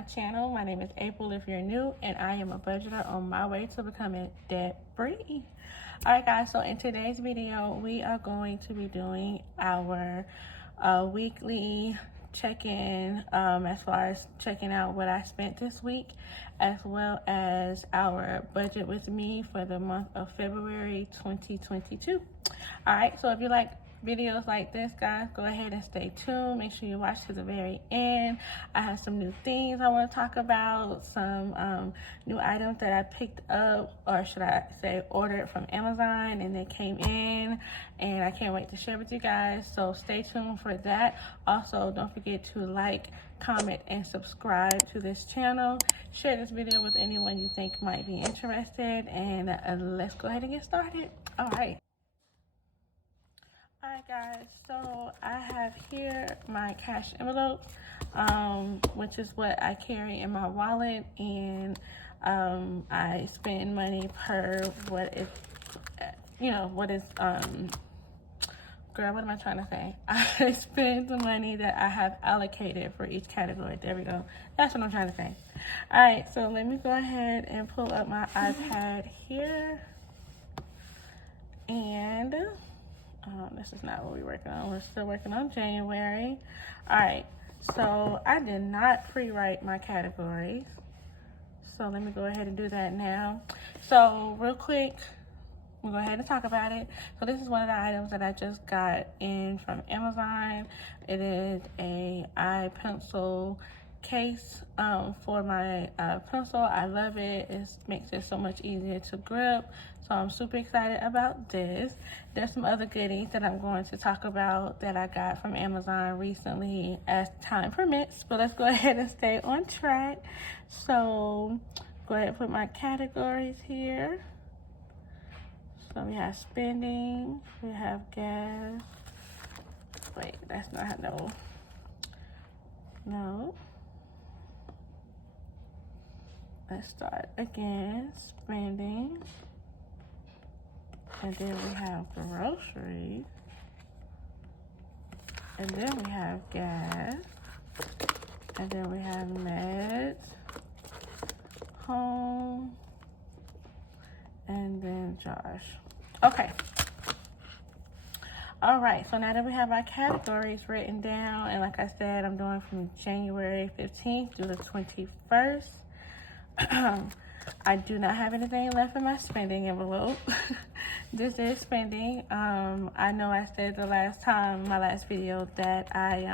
my channel. My name is April if you're new, and I am a budgeter on my way to becoming debt free. Alright guys, so in today's video we are going to be doing our weekly check-in as far as checking out what I spent this week, as well as our budget with me for the month of February 2022. Alright, so if you like videos like this, guys, go ahead and stay tuned. Make sure you watch to the very end. I have some new things I want to talk about, some new items that I picked up, or should I say ordered from Amazon, and they came in, and I can't wait to share with you guys, so stay tuned for that. Also, don't forget to like, comment, and subscribe to this channel. Share this video with anyone you think might be interested, and let's go ahead and get started. Alright guys, so I have here my cash envelope, which is what I carry in my wallet, and I spend money per what is, girl, what am I trying to say? I spend the money that I have allocated for each category. There we go. That's what I'm trying to say. Alright, so let me go ahead and pull up my iPad here, and this is not what we're working on. We're still working on January. Alright, so I did not pre-write my categories, so let me go ahead and do that now. So real quick, we'll go ahead and talk about it. So this is one of the items that I just got in from Amazon. It is a eye pencil case for my pencil. I love it. It makes it so much easier to grip, so I'm super excited about this. There's some other goodies that I'm going to talk about that I got from Amazon recently as time permits, but let's go ahead and stay on track. So go ahead and put my categories here. So we have spending, we have gas. Wait, that's not how, no. Let's start again, spending, and then we have groceries, and then we have gas, and then we have meds, home, and then Josh. Okay. All right, so now that we have our categories written down, and like I said, I'm doing from January 15th through the 21st. I do not have anything left in my spending envelope. This is spending. I know I said my last video, that I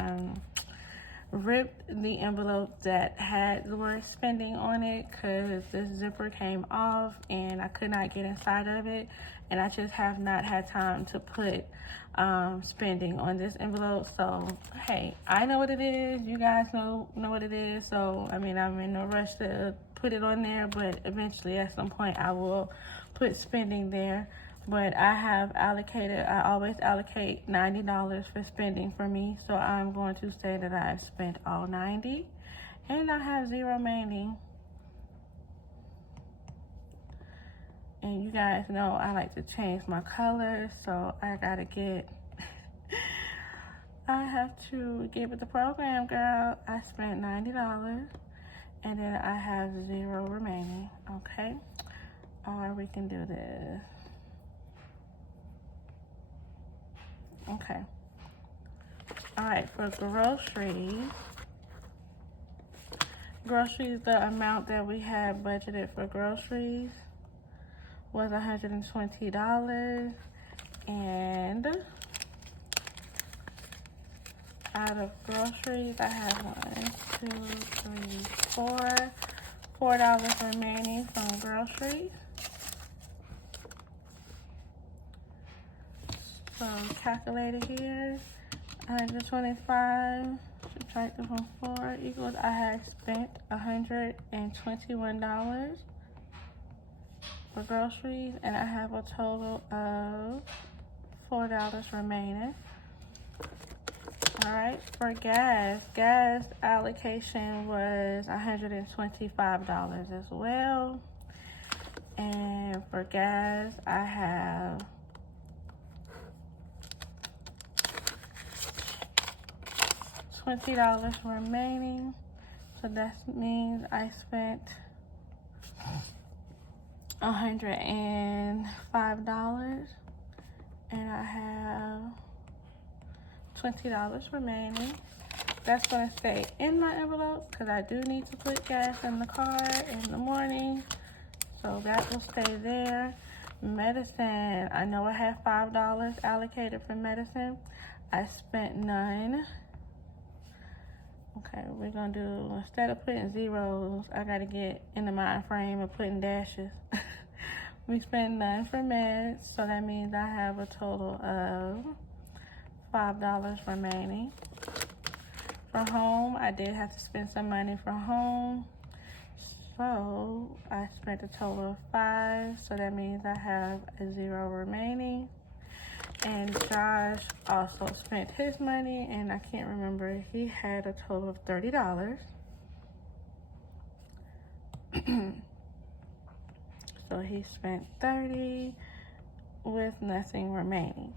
ripped the envelope that had the word spending on it because this zipper came off and I could not get inside of it, and I just have not had time to put spending on this envelope. So hey, I know what it is, you guys know what it is, so I mean, I'm in no rush to put it on there, but eventually at some point I will put spending there. But I always allocate $90 for spending for me, so I'm going to say that I've spent all $90 and I have $0 remaining. And you guys know I like to change my colors, so I gotta get I have to get with the program, girl. I spent $90 and then I have $0 remaining. Okay, or we can do this. Okay. All right, for groceries, the amount that we had budgeted for groceries was $120, and out of groceries I have $4 remaining from groceries. So calculated here, 125 subtracted from 4 equals I have spent $121 for groceries, and I have a total of $4 remaining. All right, for gas allocation was $125 as well, and for gas I have $20 remaining. So that means I spent $105 and I have $20 remaining. That's going to stay in my envelope because I do need to put gas in the car in the morning. So that will stay there. Medicine, I know I have $5 allocated for medicine. I spent none. Okay, we're going to do, instead of putting zeros, I got to get in the mind frame of putting dashes. We spent none for meds, so that means I have a total of $5 remaining. For home, I did have to spend some money for home. So I spent a total of $5, so that means I have a 0 remaining. And Josh also spent his money, and I can't remember, he had a total of $30. So he spent $30 with nothing remaining.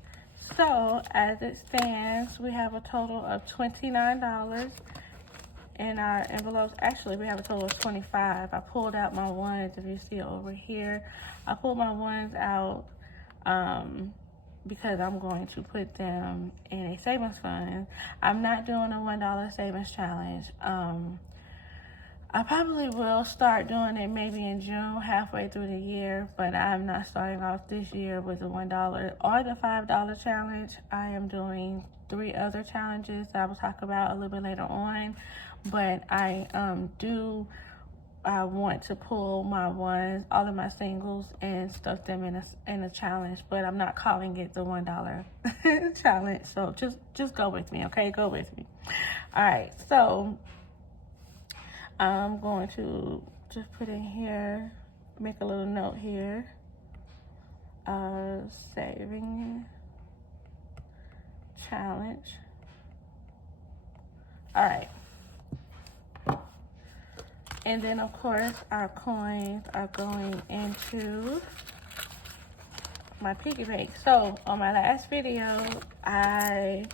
So as it stands, we have a total of $29 in our envelopes. Actually, we have a total of $25. I pulled out my ones, if you see over here. I pulled my ones out because I'm going to put them in a savings fund. I'm not doing a $1 savings challenge. I probably will start doing it maybe in June, halfway through the year, but I'm not starting off this year with the $1 or the $5 challenge. I am doing 3 other challenges that I will talk about a little bit later on, but I want to pull my ones, all of my singles, and stuff them in a challenge, but I'm not calling it the $1 challenge. So just go with me, okay? Go with me. All right, so I'm going to just put in here, make a little note here, saving challenge. All right. And then, of course, our coins are going into my piggy bank. So, on my last video, I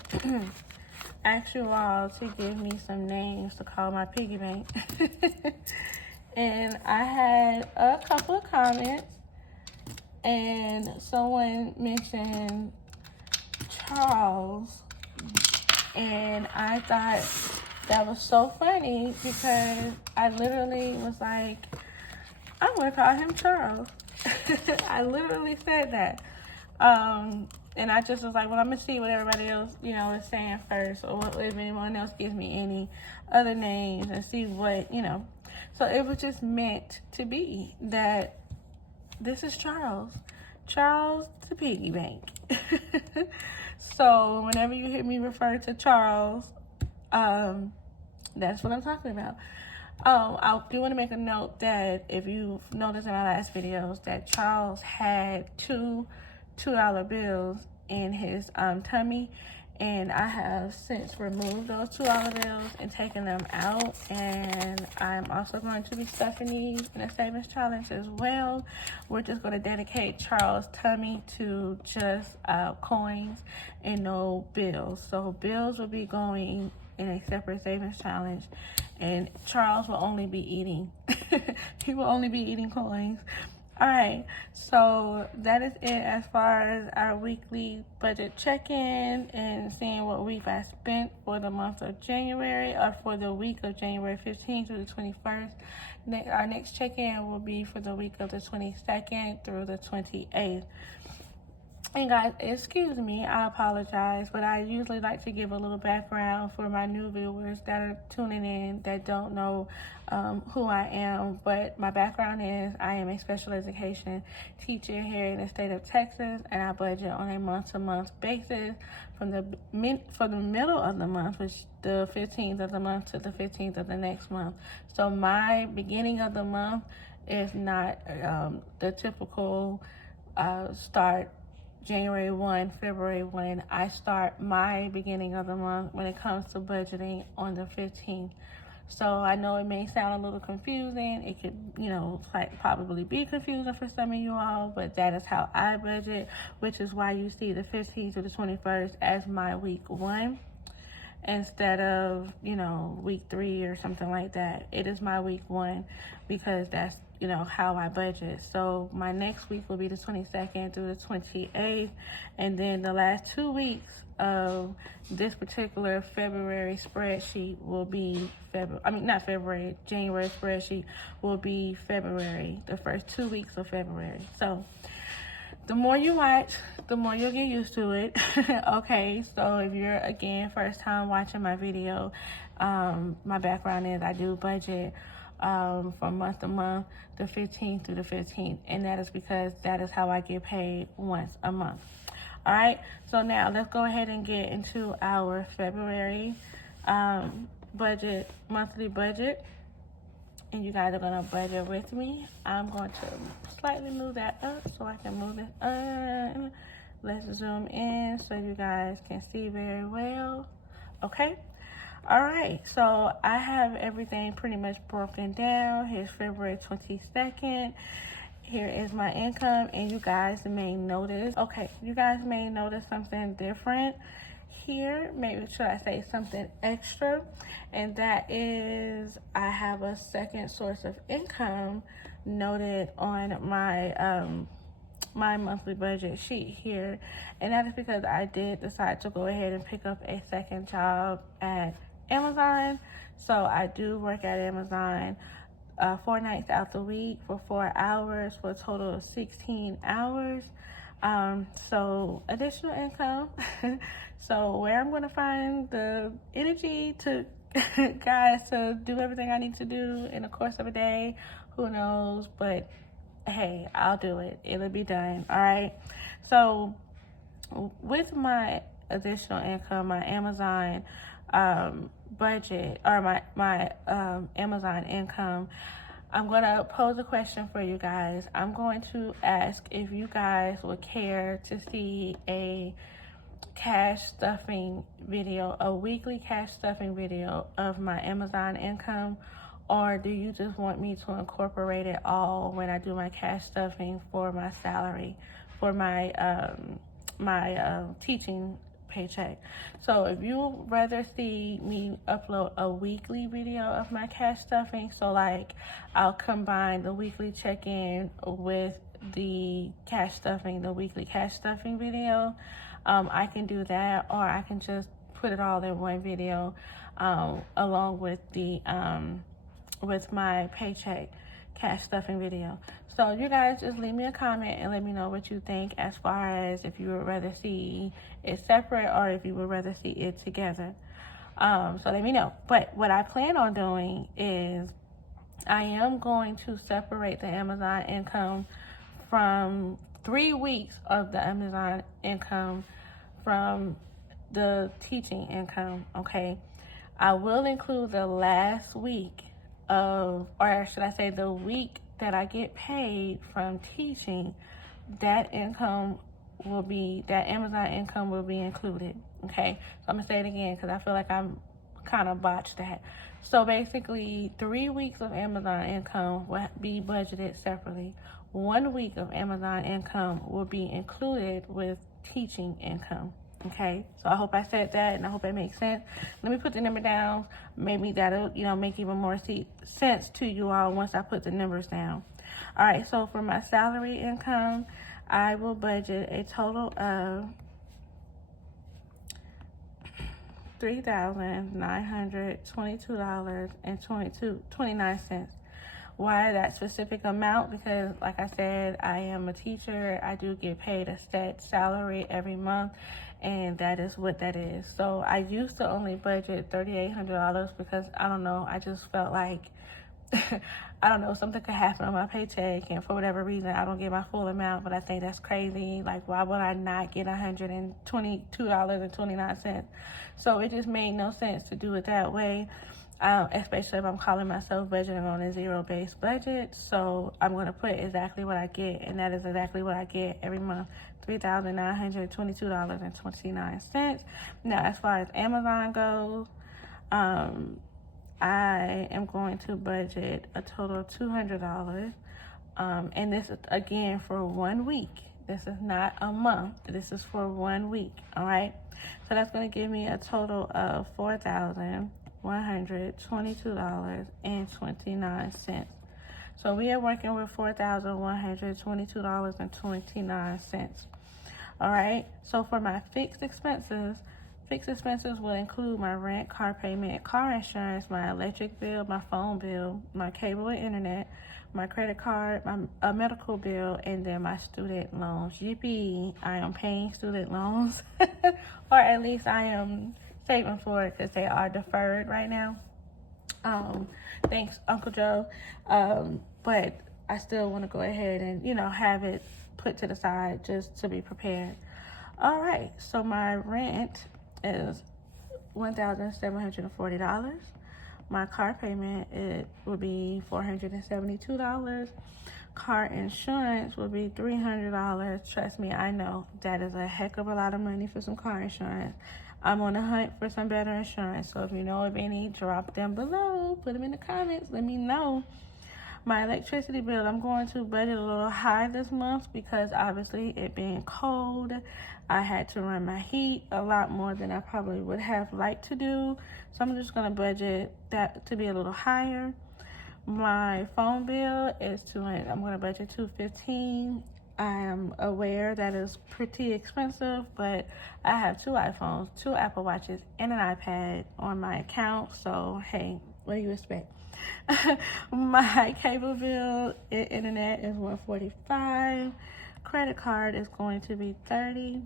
asked you all to give me some names to call my piggy bank. And I had a couple of comments. And someone mentioned Charles. And I thought that was so funny because I literally was like, I'm going to call him Charles. I literally said that. And I just was like, well, I'm going to see what everybody else, is saying first, or if anyone else gives me any other names and see what, So it was just meant to be that this is Charles. Charles the piggy bank. So whenever you hear me refer to Charles, that's what I'm talking about. I do want to make a note that if you've noticed in my last videos that Charles had 2 $2 bills in his tummy, and I have since removed those $2 bills and taken them out, and I'm also going to be stuffing these in a savings challenge as well. We're just going to dedicate Charles' tummy to just coins and no bills. So bills will be going in a separate savings challenge, and Charles will only be eating he will only be eating coins. All right, so that is it as far as our weekly budget check-in and seeing what we've spent for the month of January, or for the week of January 15th through the 21st. Our next check-in will be for the week of the 22nd through the 28th. And guys, excuse me, I apologize, but I usually like to give a little background for my new viewers that are tuning in that don't know who I am. But my background is I am a special education teacher here in the state of Texas, and I budget on a month-to-month basis from the middle of the month, which the 15th of the month, to the 15th of the next month. So my beginning of the month is not the typical start January 1, February 1. I start my beginning of the month when it comes to budgeting on the 15th. So I know it may sound a little confusing. It could, probably be confusing for some of you all, but that is how I budget, which is why you see the 15th to the 21st as my week 1. instead of, you know, week 3 or something like that. It is my week 1 because that's, you know, how I budget. So my next week will be the 22nd through the 28th, and then the last 2 weeks of this particular February spreadsheet will be January spreadsheet will be February, the first 2 weeks of February. So the more you watch, the more you'll get used to it. Okay, so if you're, again, first time watching my video, my background is I do budget from month to month, the 15th through the 15th, and that is because that is how I get paid once a month. All right, so now let's go ahead and get into our February monthly budget. And you guys are gonna budget with me. I'm going to slightly move that up so I can move it on. Let's zoom in so you guys can see very well. Okay. All right. So I have everything pretty much broken down. Here's February 22nd. Here is my income, and you guys may notice. Okay, you guys may notice something different here. Maybe should I say something extra, and that is I have a second source of income noted on my my monthly budget sheet here, and that is because I did decide to go ahead and pick up a second job at Amazon. So I do work at Amazon 4 nights out the week for 4 hours for a total of 16 hours. So additional income. So where I'm going to find the energy to guys to do everything I need to do in the course of a day, who knows, but hey, I'll do it. It'll be done. All right. So with my additional income, my Amazon budget, or my Amazon income, I'm going to pose a question for you guys. I'm going to ask if you guys would care to see a cash stuffing video, a weekly cash stuffing video of my Amazon income, or do you just want me to incorporate it all when I do my cash stuffing for my salary, for my teaching paycheck? So if you rather see me upload a weekly video of my cash stuffing, so like I'll combine the weekly check-in with the weekly cash stuffing video, I can do that, or I can just put it all in one video along with the with my paycheck cash stuffing video. So you guys just leave me a comment and let me know what you think, as far as if you would rather see it separate or if you would rather see it together. So let me know. But what I plan on doing is I am going to separate the Amazon income from 3 weeks of the Amazon income from the teaching income. Okay, I will include the last week of, or should I say the week that I get paid from teaching. That income will be, that Amazon income will be included. Okay, so I'm gonna say it again because I feel like I'm kind of botched that. So basically 3 weeks of Amazon income will be budgeted separately. 1 week of Amazon income will be included with teaching income. Okay, so I hope I said that, and I hope it makes sense. Let me put the number down. Maybe that'll, make even more sense to you all once I put the numbers down. All right, so for my salary income, I will budget a total of $3,922.29. Why that specific amount? Because like I said, I am a teacher. I do get paid a set salary every month, and that is what that is. So I used to only budget $3,800 because I don't know, I just felt like I don't know, something could happen on my paycheck, and for whatever reason I don't get my full amount. But I think that's crazy. Like, why would I not get $122.29? So it just made no sense to do it that way. Especially if I'm calling myself budgeting on a zero-based budget. So I'm going to put exactly what I get, and that is exactly what I get every month, $3,922.29. Now, as far as Amazon goes, I am going to budget a total of $200, and this is again for 1 week. This is not a month. This is for 1 week, all right? So that's going to give me a total of $4,122.29. So we are working with $4,122.29. All right, so for my fixed expenses will include my rent, car payment, car insurance, my electric bill, my phone bill, my cable and internet, my credit card, my medical bill, and then my student loans. Yippee, I am paying student loans, or at least I am saving for it because they are deferred right now. Thanks, Uncle Joe. But I still want to go ahead and, have it put to the side just to be prepared. All right, so my rent is $1,740. My car payment, it would be $472. Car insurance would be $300. Trust me, I know that is a heck of a lot of money for some car insurance. I'm on a hunt for some better insurance, so if you know of any, drop them below. Put them in the comments. Let me know. My electricity bill, I'm going to budget a little high this month because obviously it being cold, I had to run my heat a lot more than I probably would have liked to do. So I'm just going to budget that to be a little higher. My phone bill is I'm going to budget $215. I am aware that is pretty expensive, but I have 2 iPhones, 2 Apple Watches, and an iPad on my account. So, hey, what do you expect? My cable bill, internet is $145. Credit card is going to be $30.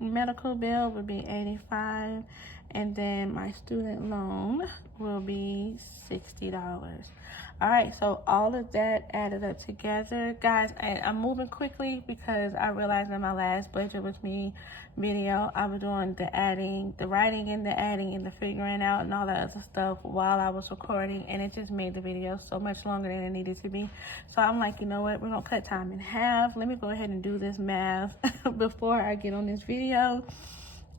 Medical bill would be $85. And then my student loan will be $60. All right, so all of that added up together. Guys, I'm moving quickly because I realized in my last budget with me video, I was doing the writing and the adding and the figuring out and all that other stuff while I was recording, and it just made the video so much longer than it needed to be. So I'm like, you know what? We're going to cut time in half. Let me go ahead and do this math before I get on this video,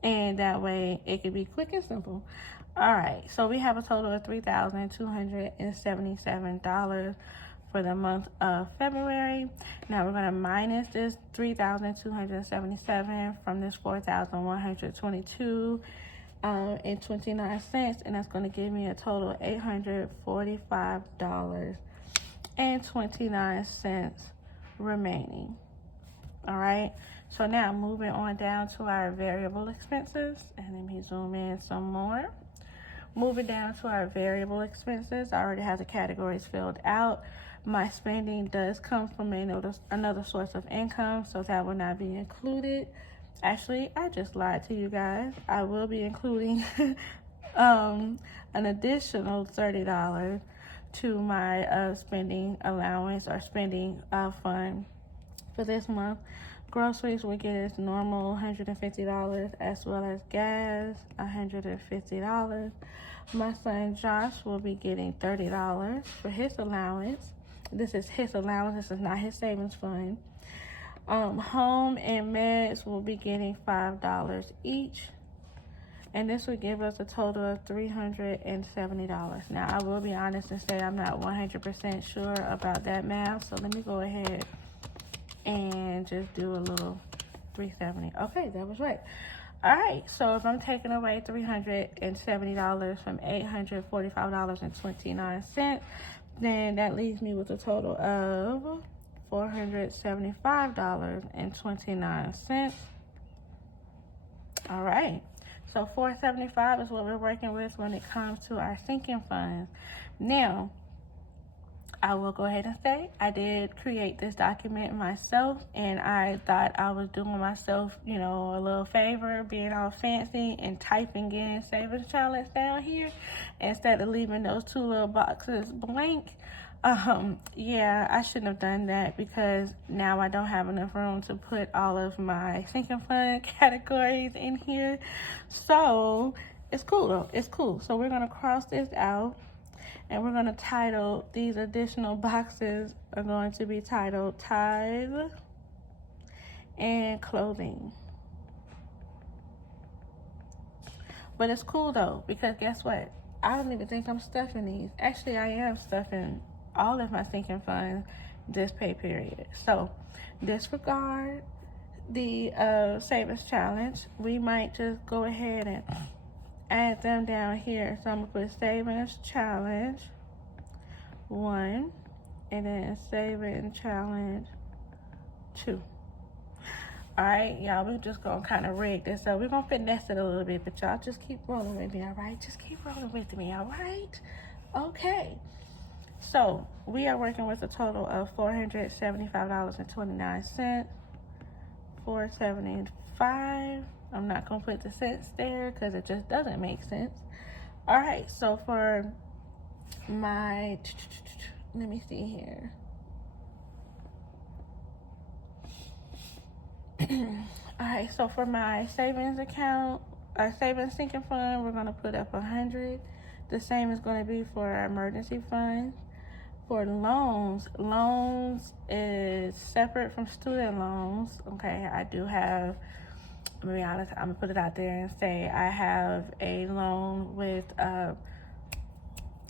and that way it can be quick and simple. All right, so we have a total of $3,277 for the month of February. Now we're going to minus this $3,277 from this $4,122 and 29 cents, and that's going to give me a total of $845.29 remaining. All right, so now moving on down to our variable expenses, and let me zoom in some more. Moving down to our variable expenses, I already have the categories filled out. My spending does come from another source of income, so that will not be included. Actually, I just lied to you guys. I will be including an additional $30 to my spending allowance or spending fund for this month. Groceries will get its normal $150, as well as gas, $150. My son Josh will be getting $30 for his allowance. This is his allowance. This is not his savings fund. Home and meds will be getting $5 each. And this would give us a total of $370. Now, I will be honest and say I'm not 100% sure about that math. So let me go ahead and just do a little 370. Okay, that was right. All right, so if I'm taking away $370 from $845.29, then that leaves me with a total of $475.29. All right, so $475 is what we're working with when it comes to our sinking funds. Now, I will go ahead and say I did create this document myself, and I thought I was doing myself, a little favor, being all fancy and typing in savings challenge down here instead of leaving those 2 little boxes blank. Yeah, I shouldn't have done that because now I don't have enough room to put all of my sinking fund categories in here. So it's cool though. It's cool. So we're going to cross this out. And we're going to title, these additional boxes are going to be titled Tithe and Clothing. But it's cool though, because guess what? I don't even think I'm stuffing these. Actually, I am stuffing all of my sinking funds this pay period. So disregard the savings challenge. We might just go ahead and add them down here. So I'm gonna put savings challenge 1 and then savings challenge 2. Alright, y'all, we're just gonna kind of rig this up. We're gonna finesse it a little bit, but y'all just keep rolling with me, alright? Just keep rolling with me, alright? Okay. So we are working with a total of $475.29. $475. I'm not gonna put the cents there because it just doesn't make sense. All right, so for my, let me see here. All right, so for my savings account, savings sinking fund, we're gonna put up 100. The same is gonna be for our emergency fund. For loans is separate from student loans. Okay, I do have, I'm gonna be honest, I'm gonna put it out there and say I have a loan with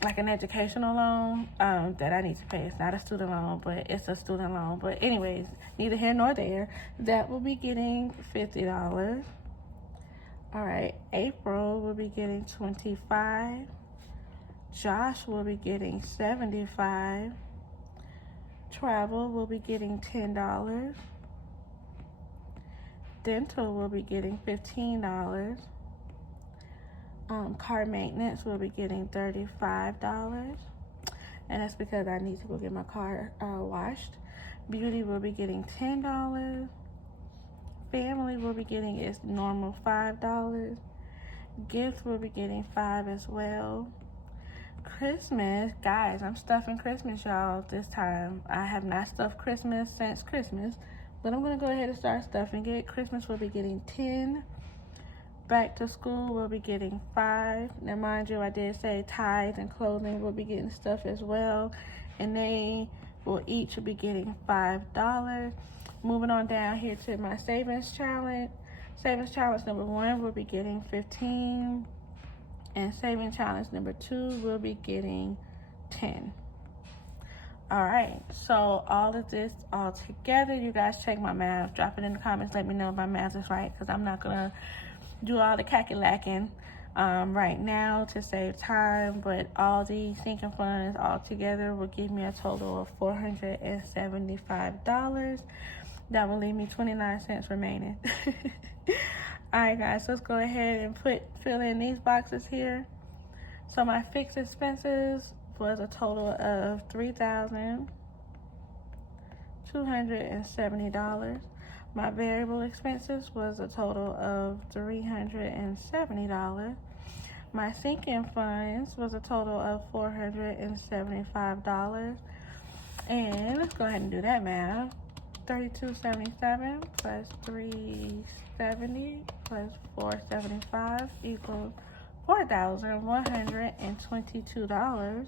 like an educational loan that I need to pay. It's not a student loan, but it's a student loan. But anyways, neither here nor there. That will be getting $50. All right, April will be getting $25. Josh will be getting $75. Travel will be getting $10. Dental will be getting $15. Car maintenance will be getting $35. And that's because I need to go get my car washed. Beauty will be getting $10. Family will be getting its normal $5. Gifts will be getting $5 as well. Christmas, guys, I'm stuffing Christmas, y'all, this time. I have not stuffed Christmas since Christmas, but I'm going to go ahead and start stuffing it. Christmas will be getting 10. Back to school will be getting 5. Now, mind you, I did say ties and clothing will be getting stuff as well, and they will each be getting $5. Moving on down here to my savings challenge. Savings challenge number 1 will be getting 15. And saving challenge number 2 will be getting 10. All right, so all of this all together, you guys check my math. Drop it in the comments. Let me know if my math is right, because I'm not going to do all the cackalaacking right now to save time. But all these sinking funds all together will give me a total of $475. That will leave me 29 cents remaining. All right, guys, let's go ahead and fill in these boxes here. So my fixed expenses was a total of $3,270. My variable expenses was a total of $370. My sinking funds was a total of $475. And let's go ahead and do that math. $32.77 plus $370 plus $475 equals $4,122.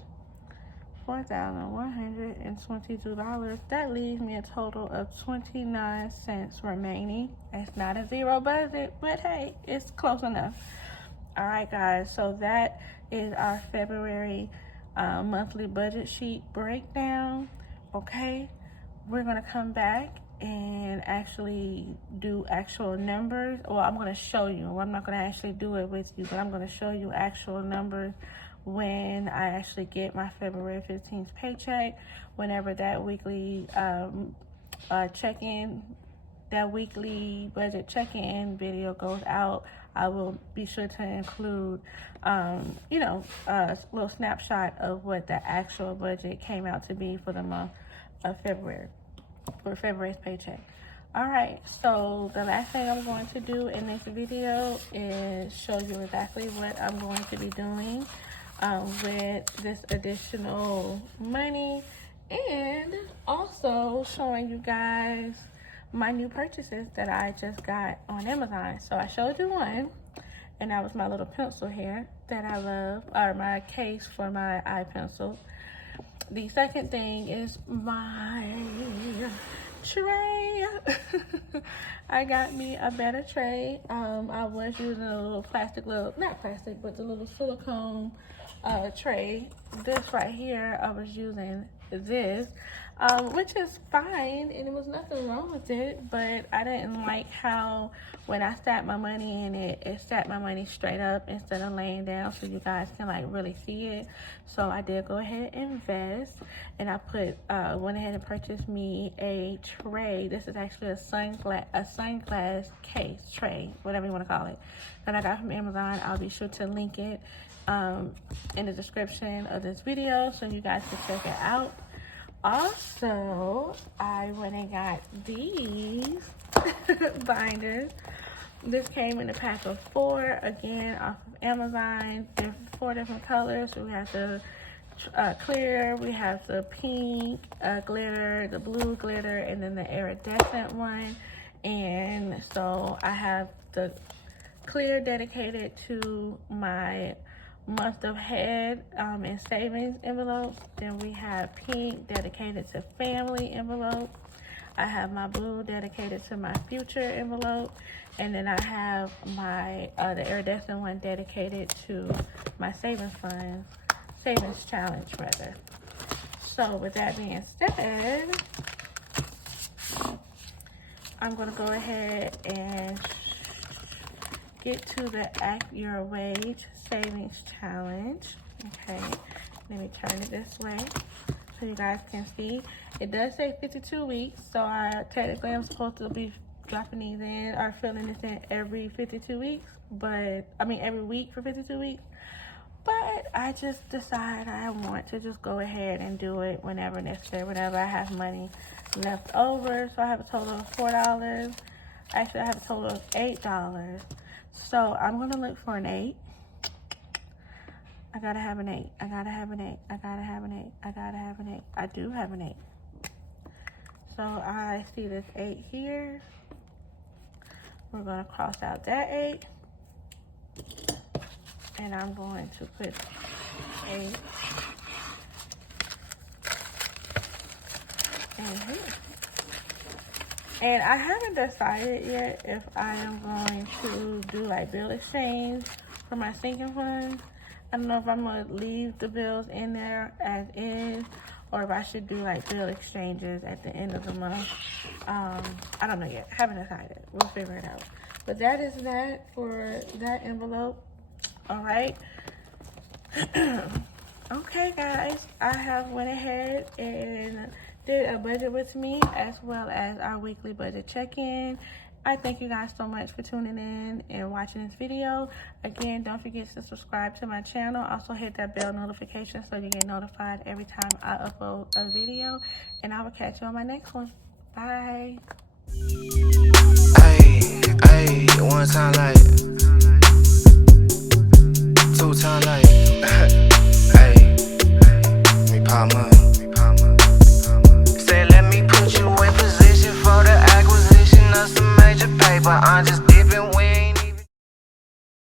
$4,122. That leaves me a total of 29 cents remaining. It's not a zero budget, but hey, it's close enough. All right, guys, so that is our February monthly budget sheet breakdown. Okay, we're gonna come back and actually do actual numbers. Well, I'm gonna show you. I'm not gonna actually do it with you, but I'm gonna show you actual numbers when I actually get my February 15th paycheck. Whenever that weekly check-in, that weekly budget check-in video goes out, I will be sure to include, a little snapshot of what the actual budget came out to be for the month of February, for February's paycheck. All right, so the last thing I'm going to do in this video is show you exactly what I'm going to be doing with this additional money, and also showing you guys my new purchases that I just got on Amazon. So I showed you one, and that was my little pencil here that I love, or my case for my eye pencils. The second thing is my tray. I got me a better tray. I was using a little plastic, not plastic, but the little silicone tray. This right here, I was using this, which is fine, and there was nothing wrong with it, but I didn't like how when I stacked my money in it, it stacked my money straight up instead of laying down so you guys can like really see it. So I did go ahead and invest, and I went ahead and purchased me a tray. This is actually a sunglass case tray, whatever you want to call it, that I got from Amazon. I'll be sure to link it in the description of this video so you guys can check it out. Also, I went and got these binders. This came in a pack of 4, again off of Amazon. 4 different colors. So we have the clear, we have the pink glitter, the blue glitter, and then the iridescent one. And so I have the clear dedicated to my month ahead and savings envelopes. Then we have pink dedicated to family envelope. I have my blue dedicated to my future envelope, and then I have my the iridescent one dedicated to my savings challenge rather. So with that being said, I'm gonna go ahead and get to the Act Your Wage Savings Challenge. Okay, let me turn it this way so you guys can see. It does say 52 weeks, so technically I'm supposed to be dropping these in or filling this in every 52 weeks, but I mean every week for 52 weeks. But I just decided I want to just go ahead and do it whenever necessary, whenever I have money left over. So I have a total of $4. Actually, I have a total of $8. So I'm gonna look for an 8. I gotta have an 8. I gotta have an 8. I gotta have an 8. I gotta have an 8. I do have an 8. So I see this 8 here. We're gonna cross out that 8. And I'm going to put 8 in here. And I haven't decided yet if I am going to do like bill exchange for my sinking funds. I don't know if I'm gonna leave the bills in there as is, or if I should do like bill exchanges at the end of the month. I don't know yet, haven't decided. We'll figure it out. But that is that for that envelope. All right. Okay, guys, I have went ahead and did a budget with me as well as our weekly budget check-in. I thank you guys so much for tuning in and watching this video. Again, don't forget to subscribe to my channel. Also hit that bell notification so you get notified every time I upload a video. And I will catch you on my next one. Bye. Hey, one time like